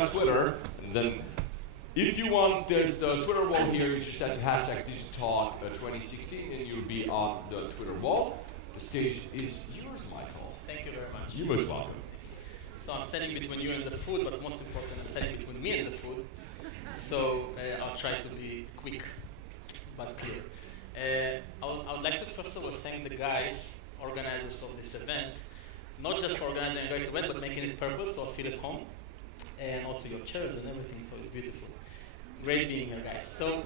got Twitter, and then if you want, there's the Twitter wall here. You just have to hashtag Digitalk 2016, and you'll be on the Twitter wall. The stage is yours, Michael. Thank you very much. You're most welcome. So I'm standing between you and the food, but most important, I'm standing between me and the food. So I'll try to be quick, but clear. I would like to first of all thank the guys, organizers of this event, not just for organizing a great event, but making it purpose, so I feel at home, and also your chairs and everything, so it's beautiful. Great being here, guys. So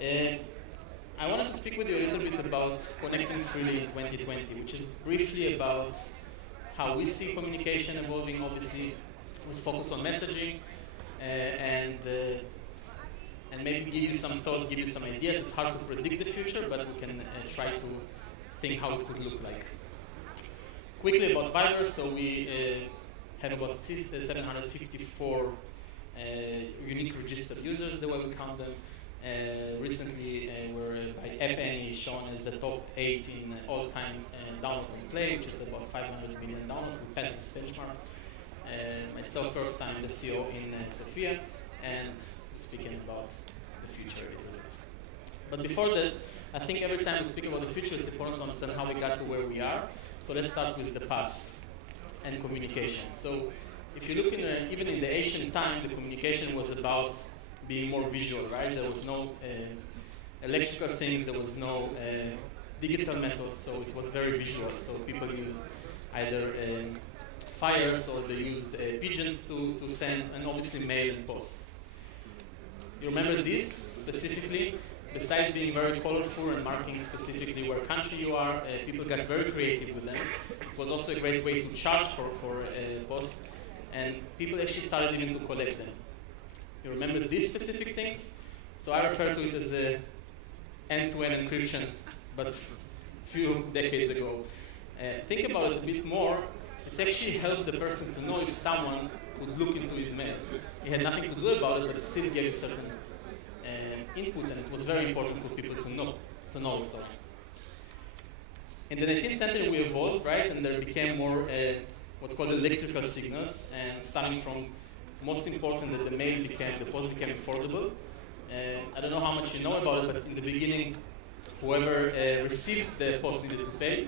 I wanted to speak with you a little bit about connecting freely in 2020, which is briefly about how we see communication evolving. Obviously, with focus on messaging, and maybe give you some thoughts, give you some ideas. It's hard to predict the future, but we can try to think how it could look like. Quickly about Viber, so we have about 754 unique registered users, the way we count them. Recently, we're by App Annie shown as the top 8 in all-time downloads on Play, which is about 500 million downloads. We passed this benchmark. Myself, first time the CEO in Sofia, and speaking about the future a little bit. But before that, I think every time we speak about the future, it's important to understand how we got to where we are. So let's start with the past and communication. So if you look even in the ancient time, the communication was about being more visual, right? There was no electrical things, there was no digital methods, so it was very visual. So people used either fires or they used pigeons to send, and obviously mail and post. You remember this specifically? Besides being very colorful and marking specifically where country you are, people got very creative with them. It was also a great way to charge for post, and people actually started even to collect them. You remember these specific things? So I refer to it as a end-to-end encryption, but a few decades ago. Think about it a bit more. It's actually helped the person to know if someone could look into his mail. He had nothing to do about it, but it still gave you certain input, and it was very important for people to know it. Sorry. In the 19th century, we evolved, right, and there became more what's called electrical signals, and starting from most important that the post became affordable. I don't know how much you know about it, but in the beginning, whoever receives the post needed to pay,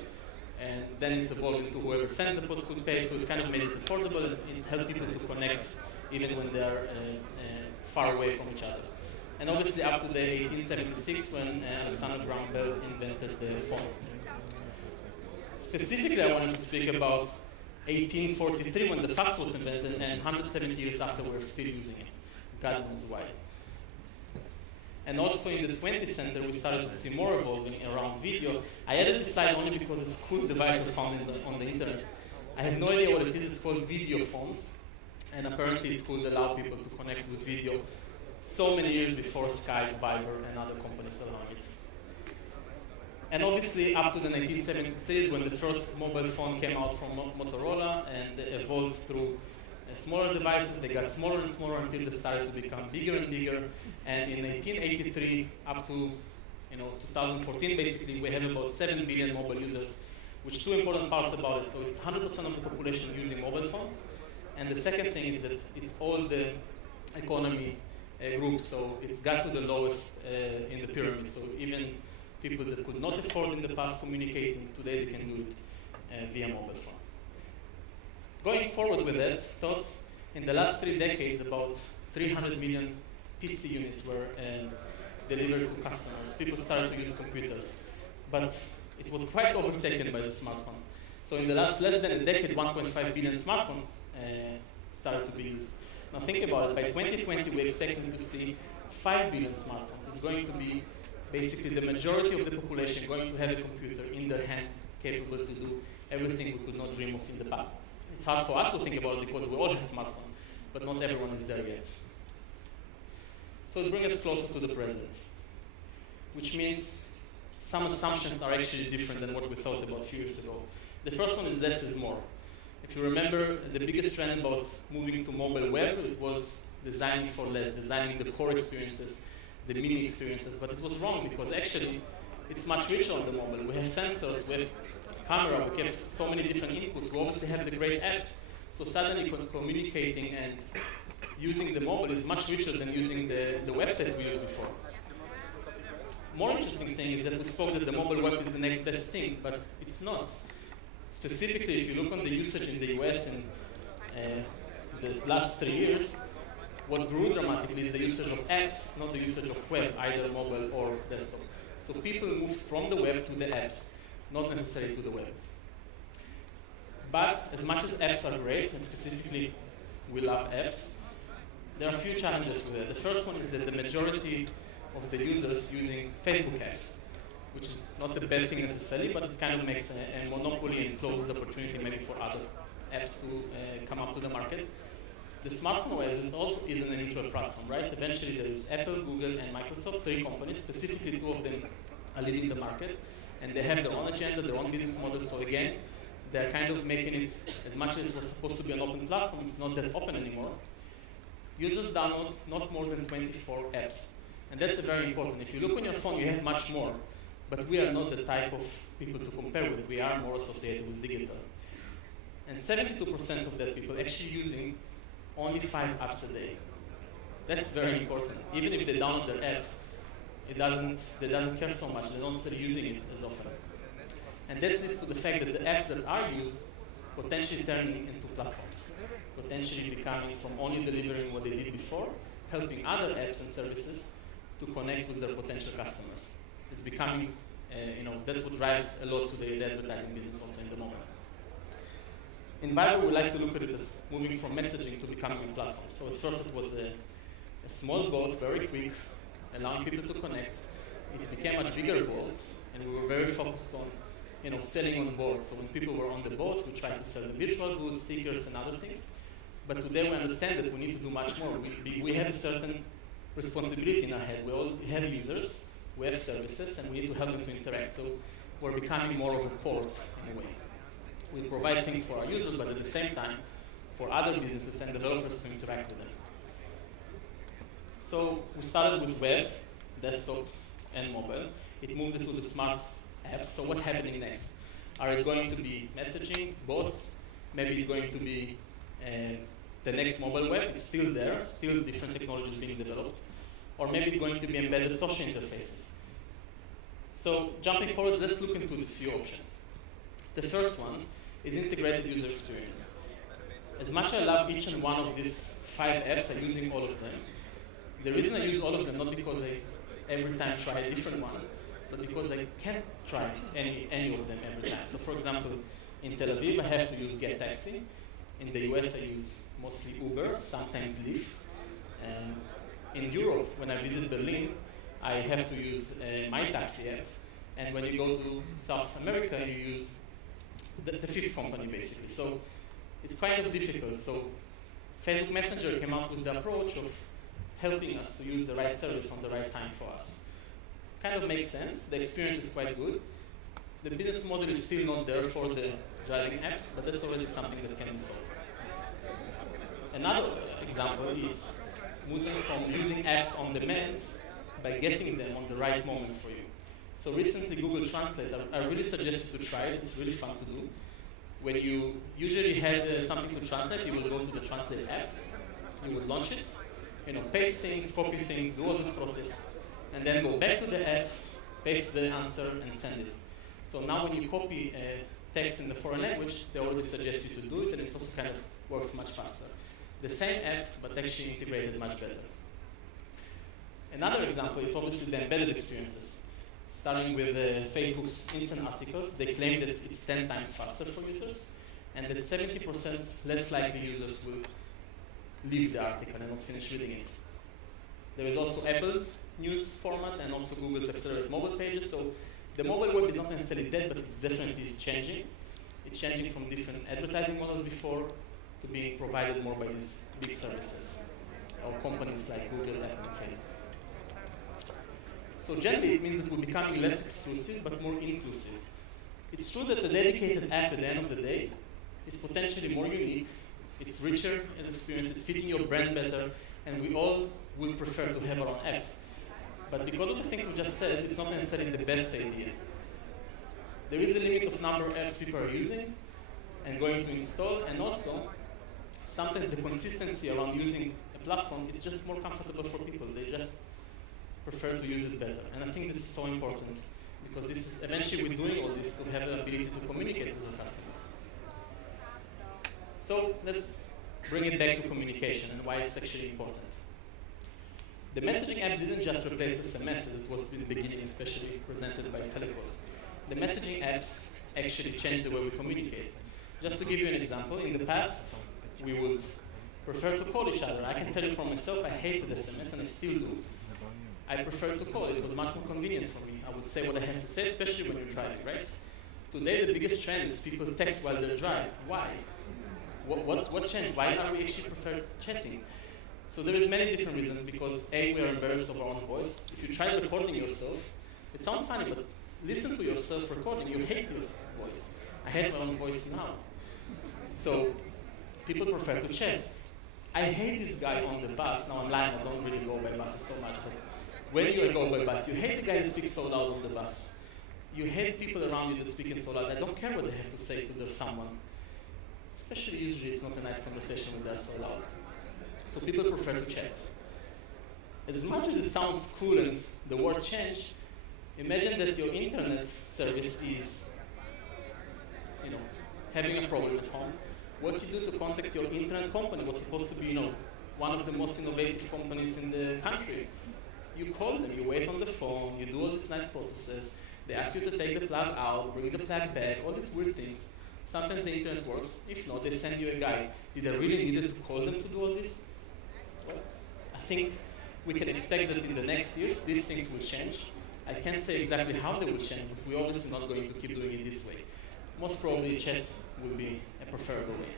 and then it's evolved into whoever sends the post could pay, so it kind of made it affordable, and it helped people to connect even when they are far away from each other. And obviously up to the 1876 when Alexander Graham Bell invented the phone. Specifically, I wanted to speak about 1843 when the fax was invented, and 170 years after we're still using it. God knows why. And also in the 20th century, we started to see more evolving around video. I added this slide only because it's a cool device I found on the internet. I have no idea what it is. It's called video phones. And apparently it could allow people to connect with video so many years before Skype, Viber, and other companies allowing it. And obviously up to the 1973 when the first mobile phone came out from Motorola, and they evolved through smaller devices. They got smaller and smaller until they started to become bigger and bigger. And in 1983 up to 2014, basically, we have about 7 billion mobile users, which two important parts about it. So it's 100% of the population using mobile phones. And the second thing is that it's all the economy groups, so it's got to the lowest in the pyramid. So even people that could not afford in the past communicating, today they can do it via mobile phone. Going forward with that, thought in the last 3 decades about 300 million PC units were delivered to customers. People started to use computers, but it was quite overtaken by the smartphones. So in the last less than a decade, 1.5 billion smartphones started to be used. Now think about it, by 2020 we're expecting to see 5 billion smartphones. It's going to be basically the majority of the population going to have a computer in their hand capable to do everything we could not dream of in the past. It's hard for us to think about it because we all have a smartphone, but not everyone is there yet. So it brings us closer to the present, which means some assumptions are actually different than what we thought about a few years ago. The first one is less is more. If you remember, the biggest trend about moving to mobile web, it was designing for less, designing the core experiences, the mini experiences, but it was wrong because actually it's much richer on the mobile. We have sensors, we have camera, we have so many different inputs, we obviously have the great apps, so suddenly communicating and using the mobile is much richer than using the websites we used before. More interesting thing is that we spoke that the mobile web is the next best thing, but it's not. Specifically, if you look on the usage in the US in the last 3 years, what grew dramatically is the usage of apps, not the usage of web, either mobile or desktop. So people moved from the web to the apps, not necessarily to the web. But as much as apps are great, and specifically we love apps, there are a few challenges with it. The first one is that the majority of the users using Facebook apps, which is not a bad thing necessarily, but it kind of makes a monopoly and closes the opportunity maybe for other apps to come up to the market. The smartphone OS also isn't a neutral platform, right? Eventually there is Apple, Google, and Microsoft, 3 companies. Specifically, 2 of them are leading the market, and they have their own agenda, their own business model. So again, they're kind of making it, as much as we're supposed to be an open platform, it's not that open anymore. Users download not more than 24 apps. And that's very important. If you look on your phone, you have much more. But we are not the type of people to compare with. We are more associated with digital. And 72% of that people actually using only 5 apps a day. That's very important. Even if they download their app, they doesn't care so much. They don't start using it as often. And that leads to the fact that the apps that are used potentially turning into platforms, potentially becoming from only delivering what they did before, helping other apps and services to connect with their potential customers. It's becoming, that's what drives a lot to the advertising business also in the moment. In Viber, we like to look at it as moving from messaging to becoming a platform. So at first it was a small boat, very quick, allowing people to connect. It became a much bigger boat, and we were very focused on selling on board. So when people were on the boat, we tried to sell them virtual goods, stickers, and other things. But today we understand that we need to do much more. We have a certain responsibility in our head. We all have users, we have services, and we need to help them to interact. So we're becoming more of a port in a way. We provide things for our users, but at the same time, for other businesses and developers to interact with them. So we started with web, desktop, and mobile. It moved to the smart apps. So what's happening next? Are it going to be messaging, bots? Maybe it's going to be the next mobile web. It's still there, still different technologies being developed. Or maybe it's going to be embedded social interfaces. So jumping forward, let's look into these few options. The first one is integrated user experience. As much as I love each and one of these 5 apps, I'm using all of them. The reason I use all of them, not because I every time try a different one, but because I can't try any of them every time. So for example, in Tel Aviv, I have to use Get Taxi. In the US, I use mostly Uber, sometimes Lyft. In Europe, when I visit Berlin, I have to use my taxi app. And when you go to South America, you use the 5th company, basically. So it's kind of difficult. So Facebook Messenger came out with the approach of helping us to use the right service on the right time for us. Kind of makes sense. The experience is quite good. The business model is still not there for the driving apps, but that's already something that can be solved. Another example is moving from using apps on demand by getting them on the right moment for you. So recently, Google Translate, I really suggest you to try it. It's really fun to do. When you usually had something to translate, you would go to the Translate app, you would launch it, paste things, copy things, do all this process, and then go back to the app, paste the answer, and send it. So now when you copy text in the foreign language, they already suggest you to do it, and it also kind of works much faster. The same app, but actually integrated much better. Another example is obviously the embedded experiences. Starting with Facebook's instant articles, they claim that it's 10 times faster for users, and that 70% less likely users will leave the article and not finish reading it. There is also Apple's news format and also Google's accelerated mobile pages. So the mobile web is not necessarily dead, but it's definitely changing. It's changing from different advertising models before to being provided more by these big services or companies like Google, Apple, and Facebook. So generally, it means that we're becoming less exclusive, but more inclusive. It's true that a dedicated app at the end of the day is potentially more unique, it's richer as experience, it's fitting your brand better, and we all would prefer to have our own app. But because of the things we just said, it's not necessarily the best idea. There is a limit of number of apps people are using and going to install, and also sometimes the consistency around using a platform, it's just more comfortable for people. They just prefer to use it better. And I think this is so important because this is eventually we're doing all this to have the ability to communicate with our customers. So let's bring it back to communication and why it's actually important. The messaging apps didn't just replace SMS as it was in the beginning, especially presented by telcos. The messaging apps actually changed the way we communicate. Just to give you an example, in the past, we would prefer to call each other. I can tell you for myself, I hated SMS and I still do. I prefer to call. It was much more convenient for me. I would say what I have to say, especially when you're driving, right? Today, the biggest trend is people text while they drive. Why? What changed? Why are we actually prefer chatting? So there is many different reasons because A, we are embarrassed of our own voice. If you try recording yourself, it sounds funny, but listen to yourself recording. You hate your voice. I hate my own voice now. So people prefer to chat. I hate this guy on the bus. Now I'm lying, I don't really go by buses so much, but when you go by bus, you hate the guy that speaks so loud on the bus. You hate people around you that speak so loud. I don't care what they have to say to their someone. Especially usually it's not a nice conversation when they're so loud. So people prefer to chat. As much as it sounds cool and the word change, imagine that your internet service is, having a problem at home. What you do to contact your internet company, what's supposed to be, one of the most innovative companies in the country. You call them, you wait on the phone, you do all these nice processes. They ask you to take the plug out, bring the plug back, all these weird things. Sometimes the internet works. If not, they send you a guy. Did I really need to call them to do all this? Well, I think we can expect that in the next years, these things will change. I can't say exactly how they will change, but we're obviously not going to keep doing it this way. Most probably, chat will be a preferable way.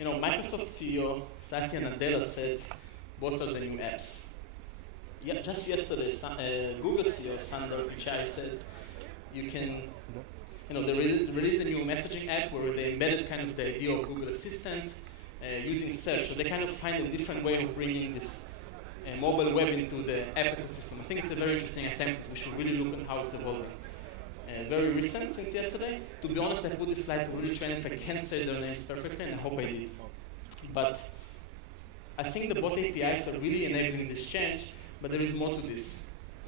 Microsoft CEO Satya Nadella said, both are the new apps. Yeah, just yesterday, Google CEO Sundar Pichai said, you can, they released a new messaging app where they embedded kind of the idea of Google Assistant using search. So they kind of find a different way of bringing this mobile web into the app ecosystem. I think it's a very interesting attempt. We should really look at how it's evolving. Very recent, since yesterday. To be honest, I put this slide to really train if I can't say their names perfectly, and I hope I did. But I think the bot APIs are really enabling this change, but there is more to this.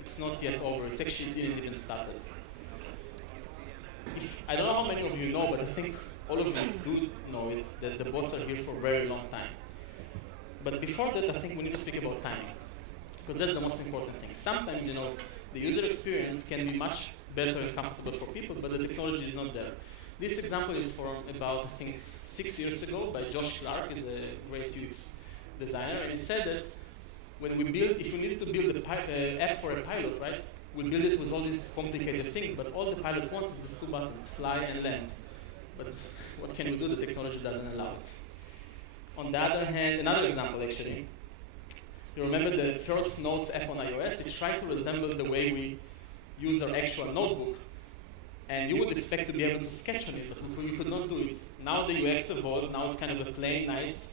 It's not yet over. It's actually didn't even started. I don't know how many of you know, but I think all of you do know it, that the bots are here for a very long time. But before that, I think we need to speak about timing, because that's the most important thing. Sometimes, the user experience can be much better and comfortable for people, but the technology is not there. This example is from about, I think, 6 years ago by Josh Clark, who's a great UX designer, and he said that when we build, if you need to build an app for a pilot, right, we build it with all these complicated things, but all the pilot wants is these two buttons, fly and land. But what can we do? The technology doesn't allow it. On the other hand, another example actually, you remember the first Notes app on iOS? It tried to resemble the way we use our actual notebook, and you would expect to be able to sketch on it, but we could not do it. Now the UX evolved, now it's kind of a plain, nice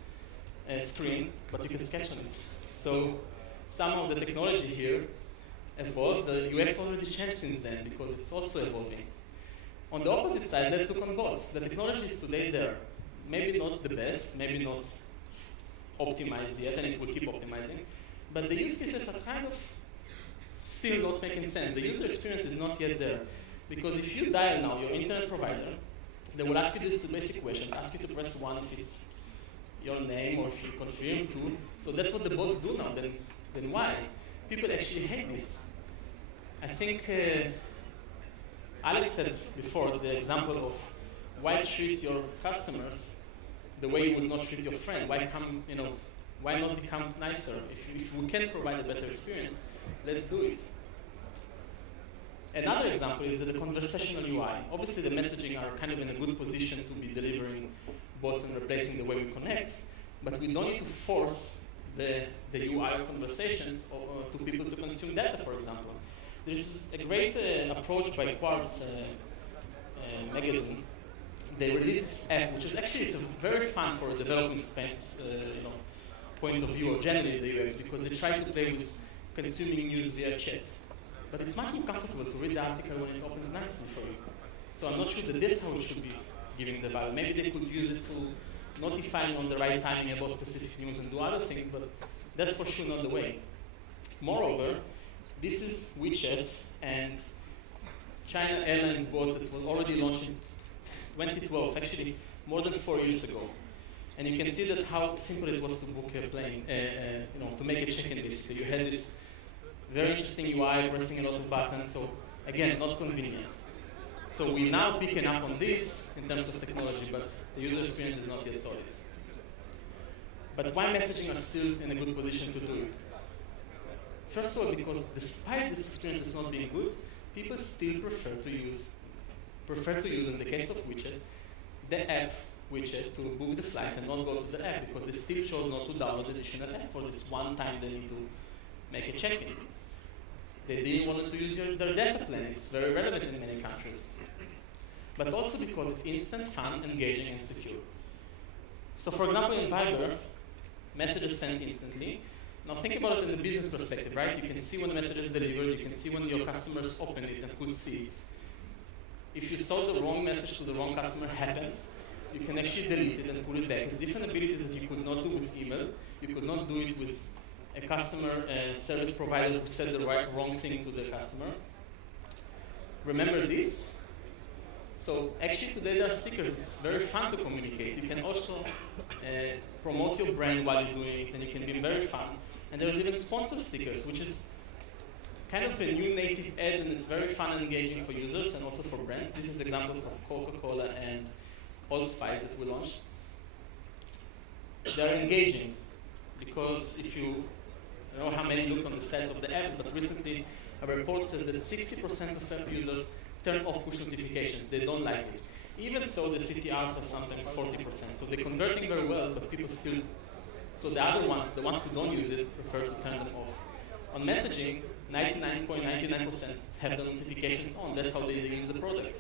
screen, but you can sketch on it. So somehow the technology here evolved. The UX already changed since then because it's also evolving. On the opposite side, let's look on bots. The technology is today there. Maybe not the best, maybe not optimized yet, and it will keep optimizing, but the use cases are kind of still not making sense. The user experience is not yet there. Because if you dial now your internet provider, they will ask you these two basic questions, ask you to press 1 if it's your name or if you confirm to. So that's what the bots do now. Then why? People actually hate this. I think Alex said before the example of why treat your customers the way you would not treat your friend. Why not become nicer? If we can provide a better experience, let's do it. Another example is the conversational UI. Obviously, the messaging are kind of in a good position to be delivering bots and replacing the way we connect, but we don't need to force the UI of conversations to people to consume data, for example. There's a great approach by Quartz magazine. They released this app, which is actually it's very fun for a development point of view, or generally the UX, because they try to play with consuming news via chat. But it's much more comfortable to read the article when it opens nicely for you. So I'm not sure that that's how it should be giving the value. Maybe they could use it to notifying on the right timing about specific news and do other things, but that's for sure not the way. Moreover, this is WeChat and China Airlines bot that was already launched in 2012, actually more than 4 years ago. And you can see that how simple it was to book a plane, to make a check-in basically. You had this very interesting UI, pressing a lot of buttons, so again, not convenient. So we're now picking up on this in terms of technology, but the user experience is not yet solid. But why messaging are still in a good position to do it? First of all, because despite this experience is not being good, people still prefer to use, in the case of WeChat, the app WeChat to book the flight and not go to the app because they still chose not to download additional app for this one time they need to make a check-in. They didn't want to use their data plan. It's very relevant in many countries. But also because it's instant, fun, engaging, and secure. So for example, in Viber, messages sent instantly. Now think about it in the business perspective, right? You can see when the message is delivered, you can see when your customers open it and could see it. If you saw the wrong message to the wrong customer happens, you can actually delete it and put it back. It's different abilities that you could not do with email. You could not do it with a customer service provider who said the wrong thing to the customer. Remember this? So actually today there are stickers. It's very fun to communicate. You can also promote your brand while you're doing it, and it can be very fun. And there's even sponsor stickers, which is kind of a new native ad, and it's very fun and engaging for users and also for brands. This is examples of Coca-Cola and Old Spice that we launched. They're engaging because if you know how many look on the stats of the apps, but recently a report says that 60% of app users turn off push notifications. They don't like it, even though the CTRs are sometimes 40%. So they're converting very well, but people still. So the other ones, the ones who don't use it, prefer to turn them off. On messaging, 99.99% have the notifications on. That's how they use the product.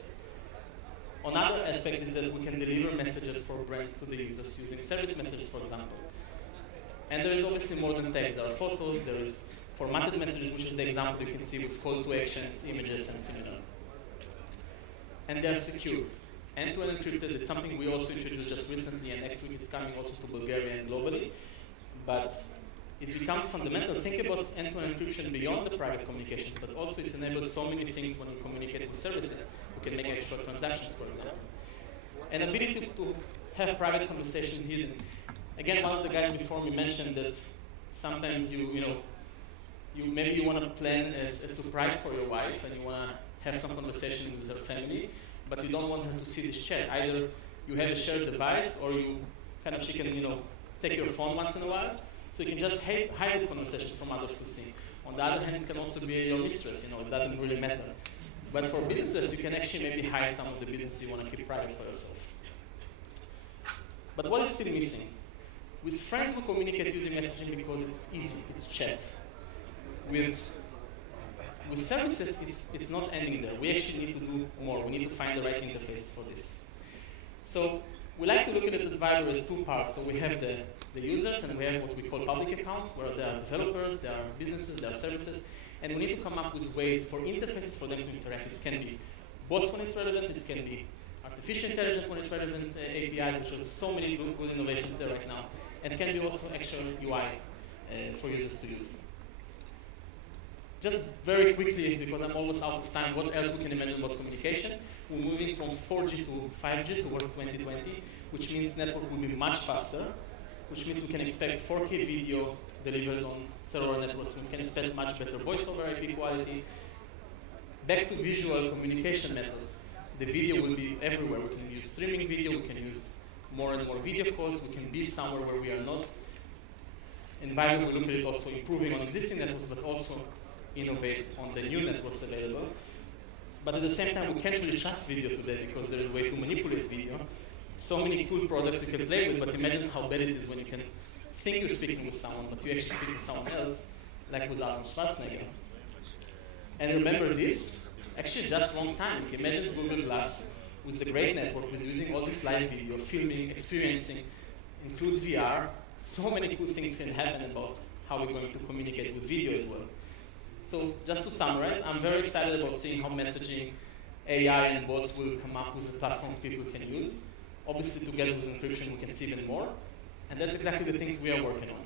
Another aspect is that we can deliver messages for brands to the users using service messages, for example. And there is obviously more than text. There are photos, there is formatted messages, which is the example you can see with call to actions, images, and similar. And they're secure. End-to-end encrypted, it's something we also introduced just recently, and next week it's coming also to Bulgaria and globally. But it becomes fundamental. Think about end-to-end encryption beyond the private communications, but also it enables so many things when we communicate with services. We can make extra transactions, for example. An ability to have private conversations hidden. Again, one of the guys before me mentioned that sometimes maybe you want to plan a surprise for your wife and you want to have some conversation with her family, but you don't want her to see this chat. Either you have a shared device or she can, take your phone once in a while, so you can just hide these conversations from others to see. On the other hand, it can also be your mistress, it doesn't really matter. But for businesses, you can actually maybe hide some of the business you want to keep private for yourself. But what is still missing? With friends, we communicate using messaging because it's easy, it's chat. With services, it's not ending there. We actually need to do more. We need to find the right interfaces for this. So we like to look at the Viber as two parts. So we have the users, and we have what we call public accounts, where there are developers, there are businesses, there are services, and we need to come up with ways for interfaces for them to interact. It can be bots when it's relevant, it can be artificial intelligence when it's relevant, APIs, which are so many good innovations there right now, and it can be also actual UI for users to use. Just very quickly, because I'm almost out of time, what else we can imagine about communication? We're moving from 4G to 5G towards 2020, which means network will be much faster, which means we can expect 4K video delivered on cellular networks. We can expect much better voice over IP quality. Back to visual communication methods. The video will be everywhere. We can use streaming video, we can use more and more video calls, we can be somewhere where we are not. In Viber, we look at it also improving on existing networks, but also innovate on the new networks available. But at the same time, we can't really trust video today because there is a way to manipulate video. So many cool products you can play with, but imagine how bad it is when you can think you're speaking with someone, but you actually speak with someone else, like with Arnold Schwarzenegger. And remember this, actually just wrong time. Imagine Google Glass with the great network, with using all this live video, filming, experiencing, include VR. So many cool things can happen about how we're going to communicate with video as well. So just to summarize, I'm very excited about seeing how messaging, AI, and bots will come up with a platform people can use. obviously, together with encryption, we can see even more. And that's exactly the things we are working on.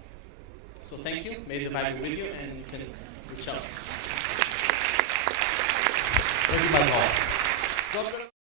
So thank you. May the vibe be with you, and you can reach out. Thank you, Michael. So I'm gonna